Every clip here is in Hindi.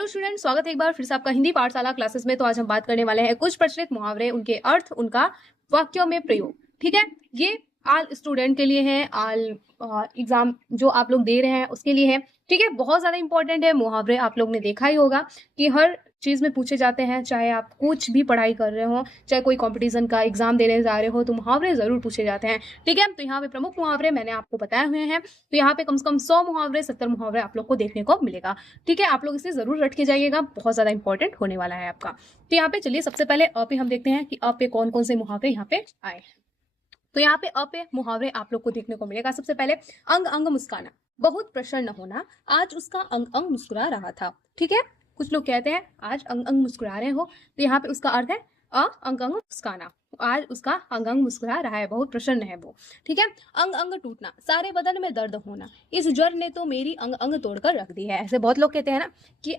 हेलो स्टूडेंट, स्वागत है एक बार फिर से आपका हिंदी पाठशाला क्लासेस में। तो आज हम बात करने वाले हैं कुछ प्रचलित मुहावरे, उनके अर्थ, उनका वाक्यों में प्रयोग। ठीक है, ये आल स्टूडेंट के लिए है, आल एग्जाम जो आप लोग दे रहे हैं उसके लिए है। ठीक है, बहुत ज्यादा इंपॉर्टेंट है मुहावरे। आप लोग ने देखा ही होगा कि हर चीज में पूछे जाते हैं, चाहे आप कुछ भी पढ़ाई कर रहे हो, चाहे कोई कंपटीशन का एग्जाम देने जा रहे हो, तो मुहावरे जरूर पूछे जाते हैं। ठीक है, तो यहाँ पे प्रमुख मुहावरे मैंने आपको बताए हुए हैं। तो यहाँ पे कम से कम 100 मुहावरे, 70 मुहावरे आप लोग को देखने को मिलेगा। ठीक है, आप लोग इसे जरूर रट के जाइएगा, बहुत ज्यादा इंपॉर्टेंट होने वाला है आपका। तो यहाँ पे चलिए सबसे पहले अ पे हम देखते हैं कि अ पे कौन कौन से मुहावरे यहाँ पे आए हैं। तो यहाँ पे अ पे मुहावरे आप लोग को देखने को मिलेगा। सबसे पहले अंग अंग मुस्काना, बहुत प्रसन्न होना, आज उसका अंग अंग मुस्कुरा रहा था। ठीक है, कुछ लोग कहते हैं आज अंग अंग मुस्कुरा रहे हो, तो यहाँ पे उसका अर्थ है अंग अंग मुस्काना, आज उसका अंग अंग मुस्कुरा रहा है, बहुत प्रसन्न है वो। ठीक है, अंग अंग टूटना, सारे बदन में दर्द होना, इस ज्वर ने तो मेरी अंग अंग तोड़कर रख दी है। ऐसे बहुत लोग कहते हैं ना कि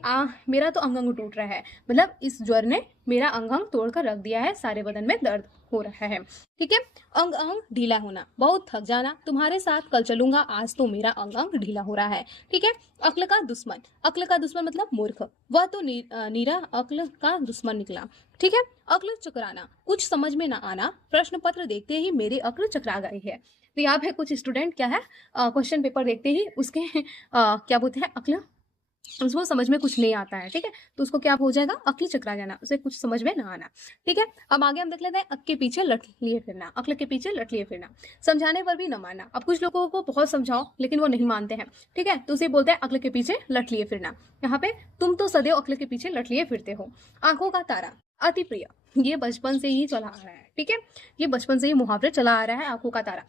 मेरा तो अंग अंग टूट रहा है, मतलब इस ज्वर ने मेरा अंग अंग तोड़कर रख दिया है, सारे बदन में दर्द हो रहा है। ठीक है, अंग अंग ढीला होना, बहुत थक जाना, तुम्हारे साथ कल चलूंगा, आज तो मेरा अंग अंग ढीला हो रहा है। ठीक है, अक्ल का दुश्मन, अक्ल का दुश्मन मतलब मूर्ख, वह तो नीरा अक्ल का दुश्मन निकला। ठीक है, अक्ल चकराना, कुछ समझ में ना आना, प्रश्न पत्र देखते ही मेरी अक्ल चकरा गई है। तो यहाँ पे कुछ स्टूडेंट क्या है, क्वेश्चन पेपर देखते ही उसके क्या बोलते हैं, अक्ल, उसको समझ में कुछ नहीं आता है। ठीक है, तो उसको क्या हो जाएगा, अक्ल चकरा जाना, उसे कुछ समझ में ना आना। ठीक है, अब आगे हम देख लेते हैं अक के पीछे लट लिए फिरना, अक्ल के पीछे लट लिए फिरना, समझाने पर भी न मानना। अब कुछ लोगों को बहुत समझाओ लेकिन वो नहीं मानते हैं। ठीक है, तो उसे बोलते हैं अक्ल के पीछे लट लिए फिरना। यहाँ पे तुम तो सदैव अक्ल के पीछे लट लिए फिरते हो। आंखों का तारा, अति प्रिय, ये बचपन से ही चला आ रहा है। ठीक है, ये बचपन से ही मुहावरे चला आ रहा है, आंखों का तारा।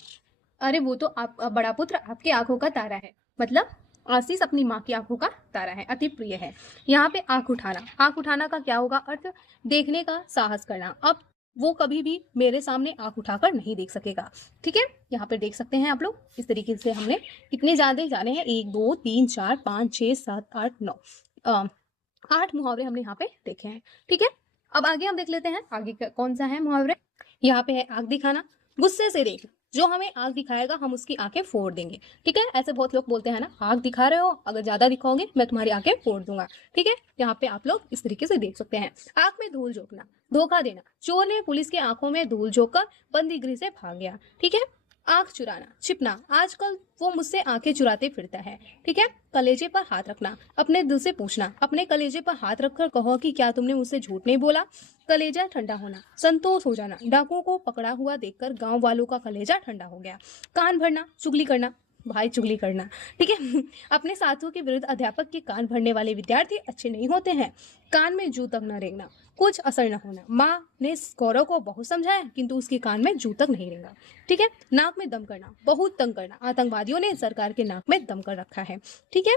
अरे वो तो आप बड़ा पुत्र आपके आंखों का तारा है, मतलब आशीष अपनी माँ की आंखों का तारा है, अति प्रिय है। यहाँ पे आंख उठाना, आंख उठाना का क्या होगा अर्थ, देखने का साहस करना। अब वो कभी भी मेरे सामने आंख उठाकर नहीं देख सकेगा। ठीक है, यहाँ पे देख सकते हैं आप लोग, इस तरीके से हमने कितने ज्यादा जाने हैं, 1 2 3 4 5 6 7 8 9 8 मुहावरे हमने यहाँ पे देखे हैं। ठीक है, अब आगे हम देख लेते हैं आगे कौन सा है मुहावरे। यहाँ पे है आंख दिखाना, गुस्से से देख, जो हमें आंख दिखाएगा हम उसकी आंखें फोड़ देंगे। ठीक है, ऐसे बहुत लोग बोलते हैं ना, आंख दिखा रहे हो, अगर ज्यादा दिखाओगे मैं तुम्हारी आंखें फोड़ दूंगा। ठीक है, यहाँ पे आप लोग इस तरीके से देख सकते हैं। आंख में धूल झोंकना, धोखा देना, चोर ने पुलिस के आंखों में धूल झोंककर बंदी गृह से भाग गया। ठीक है, आंख चुराना, छिपना, आजकल वो मुझसे आंखें चुराते फिरता है। ठीक है, कलेजे पर हाथ रखना, अपने दिल से पूछना, अपने कलेजे पर हाथ रखकर कहो कि क्या तुमने मुझसे झूठ नहीं बोला। कलेजा ठंडा होना, संतोष हो जाना, डाकुओं को पकड़ा हुआ देखकर गांव वालों का कलेजा ठंडा हो गया। कान भरना, चुगली करना, भाई चुगली करना। ठीक है, अपने साथियों के विरुद्ध अध्यापक के कान भरने वाले विद्यार्थी अच्छे नहीं होते हैं। कान में जू तक न रेंगना, कुछ असर न होना, माँ ने गौरव को बहुत समझाया किंतु उसके कान में जू तक नहीं रेंगा। ठीक है, नाक में दम करना, बहुत तंग करना, आतंकवादियों ने सरकार के नाक में दम कर रखा है। ठीक है,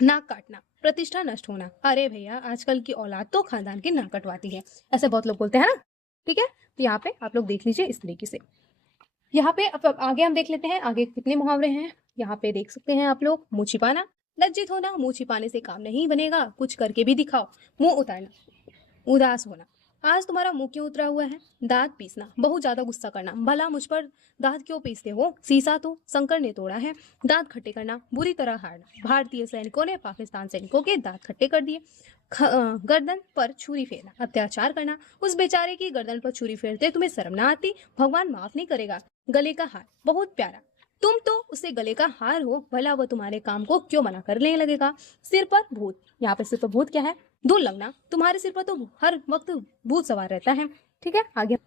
नाक काटना, प्रतिष्ठा नष्ट होना, अरे भैया आजकल की औलाद तो खानदान की नाक कटवाती है, ऐसे बहुत लोग बोलते हैं ना। ठीक है, तो यहाँ पे आप लोग देख लीजिए इस तरीके से। यहाँ पे अब आगे हम देख लेते हैं आगे कितने मुहावरे हैं। यहाँ पे देख सकते हैं आप लोग, मुंह छिपाना, लज्जित होना, मुंह छिपाने से काम नहीं बनेगा, कुछ करके भी दिखाओ। मुंह उतारना, उदास होना, आज तुम्हारा मुंह क्यों उतरा हुआ है। दांत पीसना, बहुत ज्यादा गुस्सा करना, भला मुझ पर दांत क्यों पीसते हो, शीशा तो शंकर ने तोड़ा है। दांत खट्टे करना, बुरी तरह हारना, भारतीय सैनिकों ने पाकिस्तान सैनिकों के दांत खट्टे कर दिए। गर्दन पर छुरी फेरना, अत्याचार करना, उस बेचारे की गर्दन पर छुरी फेरते तुम्हें शर्म ना आती, भगवान माफ नहीं करेगा। गले का हार, बहुत प्यारा, तुम तो उसे गले का हार हो, भला वो तुम्हारे काम को क्यों मना करने लगेगा। सिर पर भूत, यहाँ पे सिर पर भूत क्या है, धूल लगना, तुम्हारे सिर पर तो हर वक्त भूत सवार रहता है। ठीक है, आगे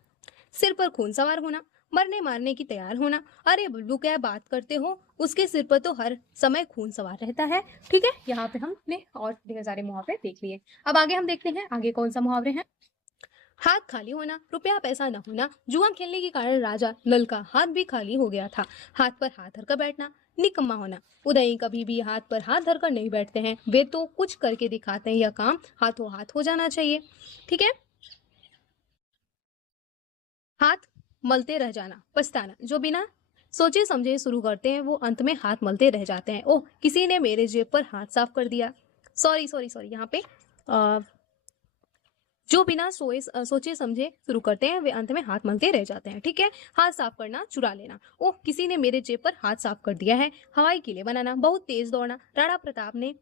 सिर पर खून सवार होना, मरने मारने की तैयार होना, अरे बुल्लू क्या बात करते हो, उसके सिर पर तो हर समय खून सवार रहता है। ठीक है, यहाँ पे हमने और ढेर सारे मुहावरे देख लिए। अब आगे हम देखते हैं आगे कौन सा मुहावरे हैं। हाथ खाली होना, रुपया पैसा न होना, जुआ खेलने के कारण राजा नल का हाथ भी खाली हो गया था। हाथ पर हाथ धरकर बैठना, निकम्मा होना, उदय कभी भी हाथ पर हाथ धरकर नहीं बैठते हैं, वे तो कुछ करके दिखाते हैं, यह काम हाथों हाथ हो जाना चाहिए। ठीक है, हाथ मलते रह जाना, पछताना, जो बिना सोचे समझे शुरू करते हैं वो अंत में हाथ मलते रह जाते हैं। ओह, किसी ने मेरे जेब पर हाथ साफ कर दिया, सॉरी सॉरी सॉरी, यहाँ पे जो बिना सोचे समझे शुरू करते हैं वे अंत में हाथ मलते रह जाते हैं। ठीक है, हाथ साफ करना, चुरा लेना, ओह किसी ने मेरे जेब पर हाथ साफ कर दिया है। हवाई किले बनाना, बहुत तेज दौड़ना, राणा प्रताप ने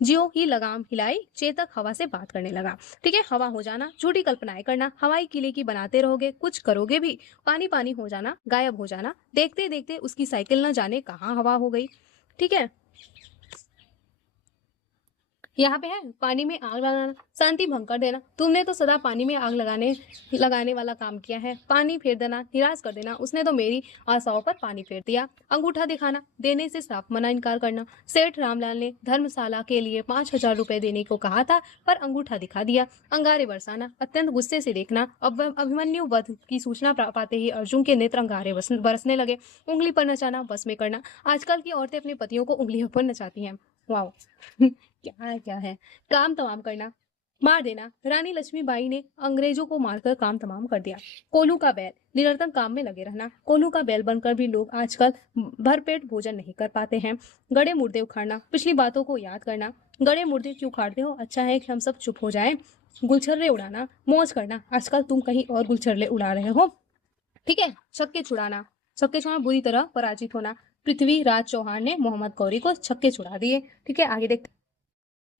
ज्यों ही लगाम हिलाई चेतक हवा से बात करने लगा। ठीक है, हवा हो जाना, झूठी कल्पनाएं करना, हवाई किले की बनाते रहोगे, कुछ करोगे भी, पानी पानी हो जाना, गायब हो जाना, देखते देखते उसकी साइकिल न जाने कहाँ हवा हो गई। ठीक है, यहाँ पे है पानी में आग लगाना, शांति भंग कर देना। तुमने तो सदा पानी में आग लगाने वाला काम किया है। पानी फेर देना, निराश कर देना, उसने तो मेरी आशाओं पर पानी फेर दिया। अंगूठा दिखाना, देने से साफ मना इनकार करना। सेठ रामलाल ने धर्मशाला के लिए 5,000 रुपए देने को कहा था, पर अंगूठा दिखा दिया। अंगारे बरसाना, अत्यंत गुस्से से देखना। अब अभिमन्यु वध की सूचना पाते ही अर्जुन के नेत्र अंगारे बरसने लगे। उंगली पर नचाना, बस में करना। आजकल की औरतें अपने पतियों को उंगलियों पर नचाती हैं। वाओ क्या है। काम तमाम करना, मार देना। रानी लक्ष्मीबाई ने अंग्रेजों को मारकर काम तमाम कर दिया। कोल्हू का बैल, निरंतर काम में लगे रहना। कोल्हू का बैल बनकर भी लोग आजकल भरपेट भोजन नहीं कर पाते हैं। गड़े मुर्दे उखाड़ना, पिछली बातों को याद करना। गड़े मुर्दे क्यों उखाड़ते हो, अच्छा है कि हम सब चुप हो जाएं। गुलछर्रे उड़ाना, मौज करना, आजकल तुम कहीं और गुलछर्रे उड़ा रहे हो। ठीक है, छक्के छुड़ाना, छक्के छुड़ाना, बुरी तरह पराजित होना। पृथ्वीराज चौहान ने मोहम्मद गौरी को छक्के छुड़ा दिए। ठीक है, आगे देखते।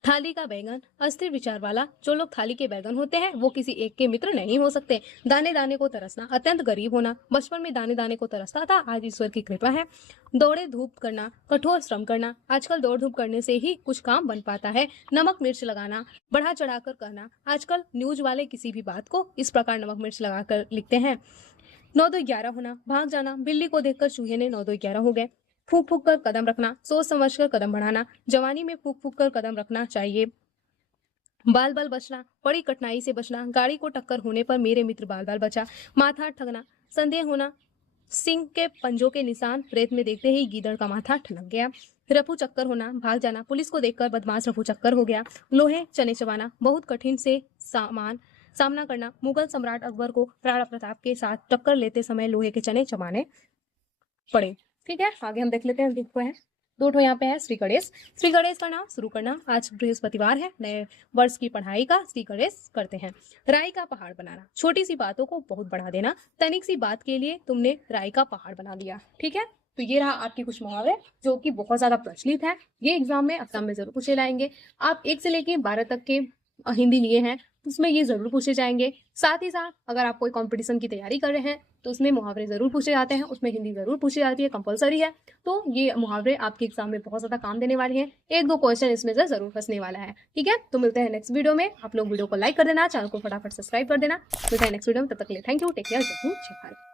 थाली का बैगन, अस्थिर विचार वाला। जो लोग थाली के बैगन होते हैं वो किसी एक के मित्र नहीं हो सकते। दाने दाने को तरसना, अत्यंत गरीब होना। बचपन में दाने दाने को तरसता था, आज ईश्वर की कृपा है। दौड़े धूप करना, कठोर श्रम करना। आजकल दौड़ धूप करने से ही कुछ काम बन पाता है। नमक मिर्च लगाना, बढ़ा चढ़ाकर कहना। आजकल न्यूज वाले किसी भी बात को इस प्रकार नमक मिर्च लगाकर लिखते हैं। 9-2-11 होना, भाग जाना। बिल्ली को देखकर चूहे ने 9-2-11 हो गए। फूक फूक कर कदम रखना, सोच समझ कर कदम बढ़ाना। जवानी में फूक फूक कर कदम रखना चाहिए। बाल बाल बचना, बड़ी कठिनाई से बचना। गाड़ी को टक्कर होने पर मेरे मित्र बाल बाल बचा। माथा ठगना, संदेह होना। सिंह के पंजों के निशान, रेत में देखते ही गीदड़ का माथा ठनक गया। रफू चक्कर होना, भाग जाना। पुलिस को देखकर बदमाश रफू चक्कर हो गया। लोहे चने चबाना, बहुत कठिन से सामना करना। मुगल सम्राट अकबर को राणा प्रताप के साथ टक्कर लेते समय लोहे के चने चबाने पड़े। ठीक है, आगे हम देख लेते हैं। देखो है दो ठो यहाँ पे है श्री गणेश। श्री गणेश का नाम शुरू करना। आज बृहस्पतिवार है, नए वर्ष की पढ़ाई का श्री गणेश करते हैं। राई का पहाड़ बनाना, छोटी सी बातों को बहुत बढ़ा देना। तनिक सी बात के लिए तुमने राई का पहाड़ बना लिया। ठीक है, तो ये रहा आपकी कुछ मुहावरे जो कि बहुत ज्यादा प्रचलित है। ये एग्जाम में एग्जाम में जरूर पूछे जाएंगे। आप 1 से लेके 12 तक के हिंदी लिए हैं, उसमें ये जरूर पूछे जाएंगे। साथ ही साथ अगर आप कोई कंपटीशन की तैयारी कर रहे हैं तो उसमें मुहावरे जरूर पूछे जाते हैं, उसमें हिंदी जरूर पूछी जाती है, कंपलसरी है। तो ये मुहावरे आपके एग्जाम में बहुत ज्यादा काम देने वाले हैं। 1-2 क्वेश्चन इसमें से जरूर फंसने वाला है। ठीक है, तो मिलते हैं नेक्स्ट वीडियो में। आप लोग वीडियो को लाइक कर देना, चैनल को फटाफट सब्सक्राइब कर देना। मिलते हैं नेक्स्ट वीडियो में, तब तक के लिए थैंक यू, टेक केयर, जय हिंद, जय भारत।